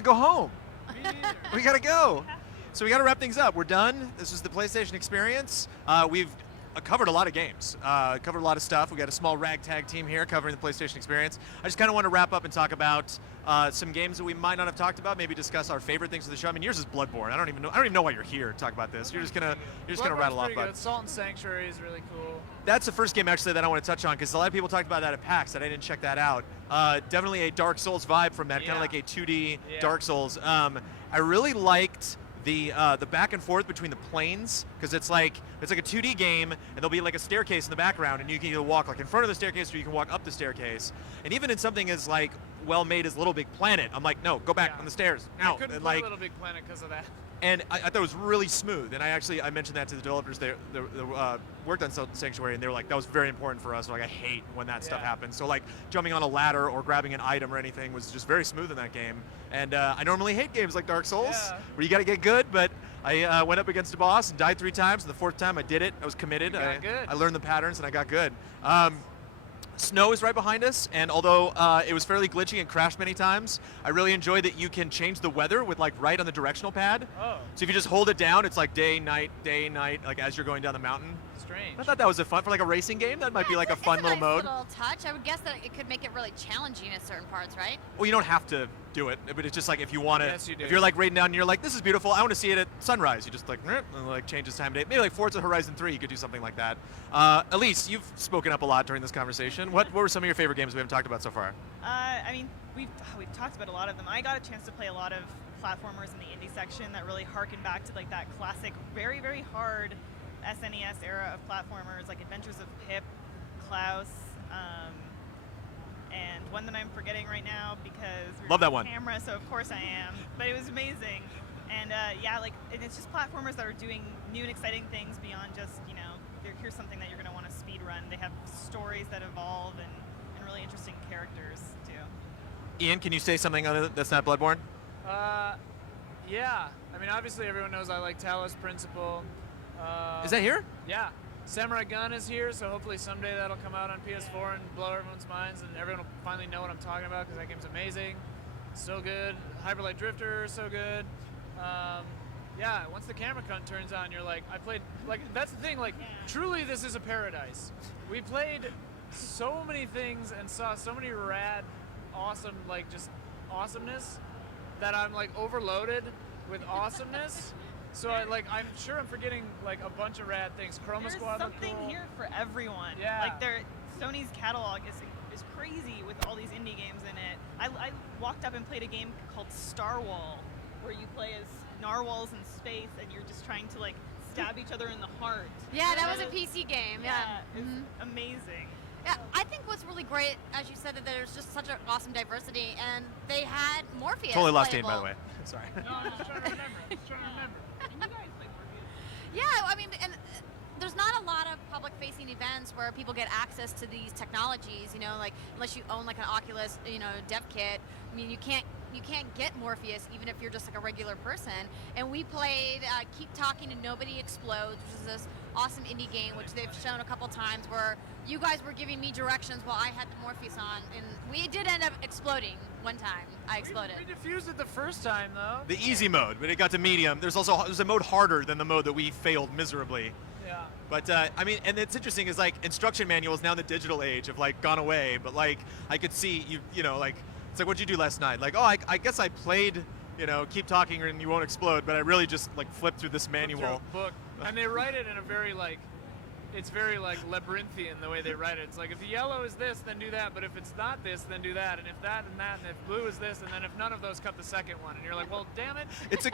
to go home. Me neither. We got to go. So we got to wrap things up. We're done. This is the PlayStation Experience. We've covered a lot of games, covered a lot of stuff. We got a small ragtag team here covering the PlayStation Experience. I just kind of want to wrap up and talk about some games that we might not have talked about. Maybe discuss our favorite things of the show. I mean, yours is Bloodborne. I don't even know why you're here to talk about this. You're just gonna rattle off. Good. Salt and Sanctuary is really cool. That's the first game actually that I want to touch on because a lot of people talked about that at PAX and I didn't check that out. Definitely a Dark Souls vibe from that, kind of like a 2D Dark Souls. I really liked the back and forth between the planes because it's like a 2D game and there'll be like a staircase in the background and you can either walk like in front of the staircase or you can walk up the staircase. And even in something as like well made as Little Big Planet, I'm like, no, go back on the stairs. I couldn't play Little Big Planet because of that. And I thought it was really smooth. And I mentioned that to the developers that worked on Sanctuary, and they were like, that was very important for us. Like, I hate when that stuff happens. So like jumping on a ladder or grabbing an item or anything was just very smooth in that game. And I normally hate games like Dark Souls, where you got to get good, but I went up against a boss and died 3 times. And the 4th time I did it. I was committed. I learned the patterns and I got good. Snow is right behind us, and although it was fairly glitchy and crashed many times, I really enjoyed that you can change the weather with like right on the directional pad. Oh. So if you just hold it down, it's like day, night, like as you're going down the mountain. Strange. I thought that was for like a racing game. That might be like a fun little mode. Little touch. I would guess that it could make it really challenging at certain parts, right? Well, you don't have to do it, but it's just like if you want to. Yes, you do. If you're like raiding down and you're like, this is beautiful, I want to see it at sunrise. You just like, and like changes time of day. Maybe like Forza Horizon 3, you could do something like that. Elise, you've spoken up a lot during this conversation. What were some of your favorite games we haven't talked about so far? I mean, we've talked about a lot of them. I got a chance to play a lot of platformers in the indie section that really harken back to like that classic, very, very hard SNES era of platformers, like Adventures of Pip, Klaus, and one that I'm forgetting right now because we're Love that on one. camera, so of course I am. But it was amazing, and and it's just platformers that are doing new and exciting things beyond just here's something that you're going to want to speed run. They have stories that evolve and really interesting characters too. Ian, can you say something that's not Bloodborne? Yeah. I mean, obviously everyone knows I like Talos Principle. Is that here? Yeah. Samurai Gun is here, so hopefully someday that'll come out on PS4 and blow everyone's minds, and everyone will finally know what I'm talking about because that game's amazing. So good. Hyper Light Drifter, so good. Yeah, once the camera cut turns on, you're like, that's the thing, like, truly this is a paradise. We played so many things and saw so many rad, awesome, like, just awesomeness that I'm, like, overloaded with awesomeness. So, I'm sure I'm forgetting, like, a bunch of rad things. Chroma There's Squad looked something cool. here for everyone. Yeah. Like, Sony's catalog is crazy with all these indie games in it. I walked up and played a game called Starwall, where you play as narwhals in space and you're just trying to like stab each other in the heart. Yeah, that was a PC game. Yeah, it's amazing. Yeah, I think what's really great, as you said, that there's just such an awesome diversity, and they had Morpheus. Totally lost Ian, playable. by the way. Sorry. No, I'm just trying to remember. You guys play Morpheus? Yeah, I mean, and there's not a lot of public-facing events where people get access to these technologies. Like unless you own like an Oculus, dev kit. I mean, you can't get Morpheus even if you're just like a regular person. And we played Keep Talking and Nobody Explodes, which is this awesome indie game which they've shown a couple times where you guys were giving me directions while I had the Morpheus on, and we did end up exploding one time. I exploded. We defused it the first time though. The easy mode, but it got to medium. There's a mode harder than the mode that we failed miserably. Yeah. But I mean, and it's interesting is like instruction manuals now in the digital age have like gone away. But like I could see like it's like what'd you do last night? Like I guess I played Keep Talking and You Won't Explode, but I really just like flipped through this manual. Book, and they write it in a very it's very like labyrinthian the way they write it. It's like if the yellow is this, then do that. But if it's not this, then do that. And if that and that, and if blue is this, and then if none of those, cut the second one. And you're like, well, damn it. It's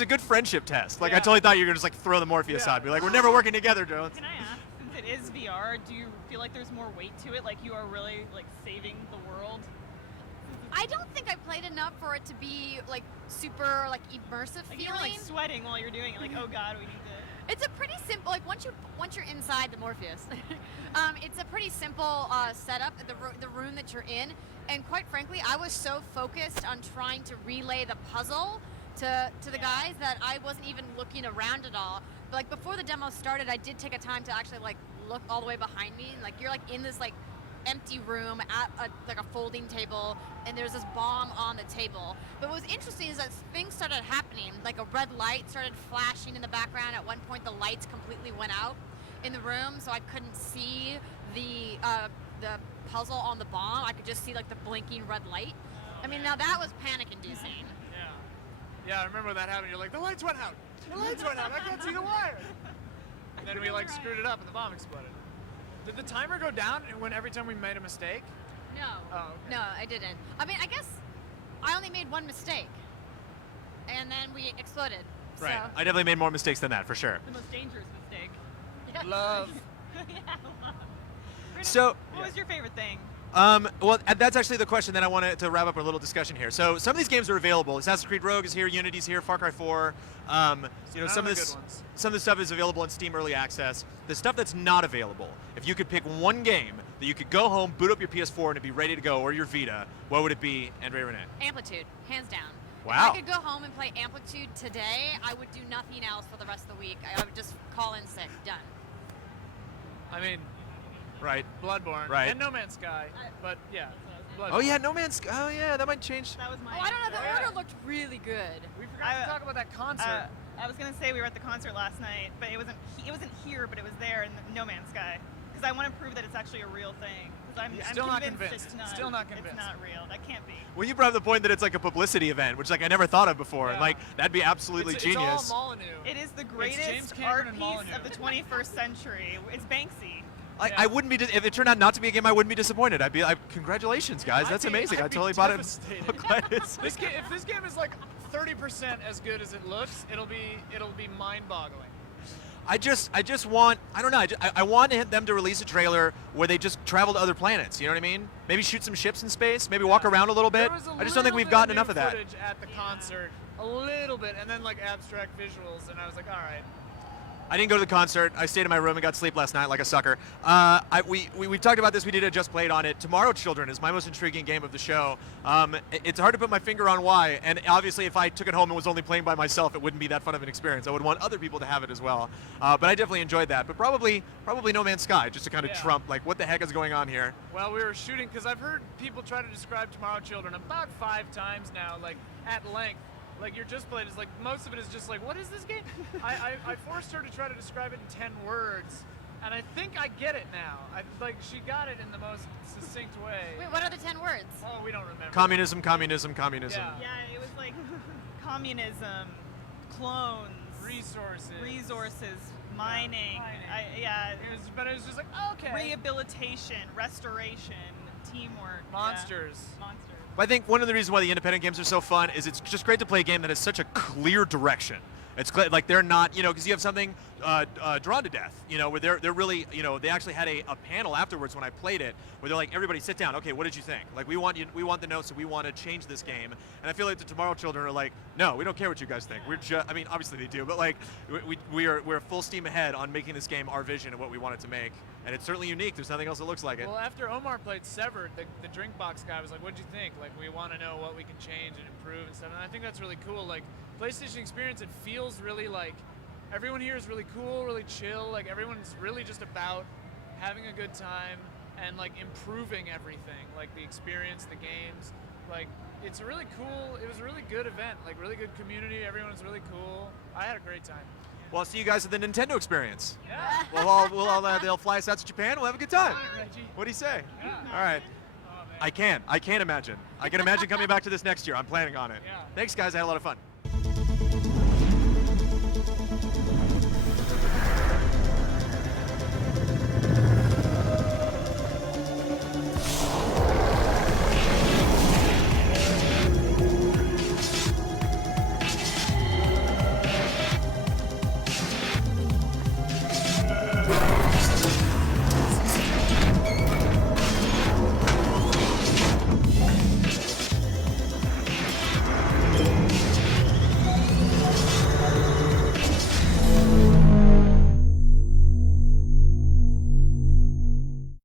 a good friendship test. Like I totally thought you were gonna just like throw the Morpheus on. Be like, we're never working together, Jones. Can I ask, since it is VR, do you feel like there's more weight to it? Like you are really like saving the world? I don't think I played enough for it to be like super like immersive Like feeling. you're like sweating while you're doing it. Like, oh god, we need to. It's a pretty simple, like once you're inside the Morpheus, it's a pretty simple setup, the room that you're in, and quite frankly, I was so focused on trying to relay the puzzle to the guys that I wasn't even looking around at all. But like before the demo started, I did take a time to actually like look all the way behind me, and like you're like in this like empty room at like a folding table, and there's this bomb on the table. But what was interesting is that things started happening. Like a red light started flashing in the background. At one point, the lights completely went out in the room, so I couldn't see the puzzle on the bomb. I could just see like the blinking red light. I mean, now that was panic-inducing. Yeah, I remember when that happened. You're like, the lights went out. The lights went out. I can't see the wire. And then we like screwed it up, and the bomb exploded. Did the timer go down when every time we made a mistake? No. Oh, okay. No, I didn't. I mean, I guess I only made one mistake, and then we exploded. Right. So. I definitely made more mistakes than that, for sure. The most dangerous mistake. Yeah. Love. Yeah, love. Brandon, So- what was your favorite thing? Well, that's actually the question that I wanted to wrap up our little discussion here. So some of these games are available. Assassin's Creed Rogue is here, Unity's here, Far Cry 4. None Some of of the this, good ones. some of the stuff is available in Steam Early Access. The stuff that's not available, if you could pick one game that you could go home, boot up your PS4, and it'd be ready to go, or your Vita, what would it be, Andre Renee? Amplitude, hands down. Wow. If I could go home and play Amplitude today, I would do nothing else for the rest of the week. I would just call in sick. Done. I mean, Right. Bloodborne. Right. And No Man's Sky. But yeah, Bloodborne. Oh yeah, No Man's. Oh yeah, that might change. That was my. Oh, I don't know. The Yeah. order looked really good. We forgot to talk about that concert. I was gonna say we were at the concert last night, but it wasn't here, but it was there in No Man's Sky. Because I want to prove that it's actually a real thing. Because I'm Still not convinced convinced. it's not. Still not convinced. It's not real. That can't be. Well, you brought up the point that it's like a publicity event, which like I never thought of before. Yeah. Like that'd be absolutely genius. It's all Molyneux. It is the James greatest Cameron art and piece Molyneux. of the 21st century. It's Banksy. Like Yeah. I wouldn't be if it turned out not to be a game. I wouldn't be disappointed. I'd be like, congratulations, guys, that's amazing. I totally bought it. devastated. I'm glad it's- This game, if this game is like 30% as good as it looks, it'll be mind-boggling. I just want. I don't know. I want them to release a trailer where they just travel to other planets. You know what I mean? Maybe shoot some ships in space. Maybe walk around a little bit. There was a I just don't think little we've bit gotten new enough of that. Footage at the concert, a little bit, and then like abstract visuals, and I was like, all right. I didn't go to the concert. I stayed in my room and got sleep last night like a sucker. We talked about this. We did a Just Played on it. Tomorrow Children is my most intriguing game of the show. It's hard to put my finger on why. And obviously, if I took it home and was only playing by myself, it wouldn't be that fun of an experience. I would want other people to have it as well. But I definitely enjoyed that. But probably No Man's Sky, just to kind of Yeah. trump like what the heck is going on here. Well, we were shooting because I've heard people try to describe Tomorrow Children about 5 times now, like at length. Like your Just Played is like most of it is just like, what is this game? I forced her to try to describe it in 10 words, and I think I get it now. She got it in the most succinct way. Wait, what are the 10 words? Oh, we don't remember. Communism, communism, communism. Yeah. Yeah, it was like communism, clones, Resources. mining. Mining. It was just like, okay. Rehabilitation, restoration, teamwork. yeah. Monsters. Monsters. But I think one of the reasons why the independent games are so fun is it's just great to play a game that has such a clear direction. It's clear, like they're not, because you have something drawn to death, where they're really, they actually had a panel afterwards when I played it, where they're like, everybody sit down. Okay, what did you think? Like we want the notes, so we want to change this game. And I feel like the Tomorrow Children are like, no, we don't care what you guys think. We're just, I mean, obviously they do, but like we're full steam ahead on making this game our vision of what we want it to make. And it's certainly unique. There's nothing else that looks like it. Well, after Omar played Severed, the drink box guy was like, what'd you think? Like, we want to know what we can change and improve and stuff. And I think that's really cool. Like, PlayStation experience, it feels really like everyone here is really cool, really chill. Like, everyone's really just about having a good time and, like, improving everything. Like, the experience, the games. Like, it's a really cool, it was a really good event. Like, really good community. Everyone's really cool. I had a great time. Well, I'll see you guys at the Nintendo experience. Yeah. They'll fly us out to Japan. We'll have a good time. All right, Reggie. What do you say? Yeah. All right. Oh, man. I can't imagine. I can imagine coming back to this next year. I'm planning on it. Yeah. Thanks, guys. I had a lot of fun.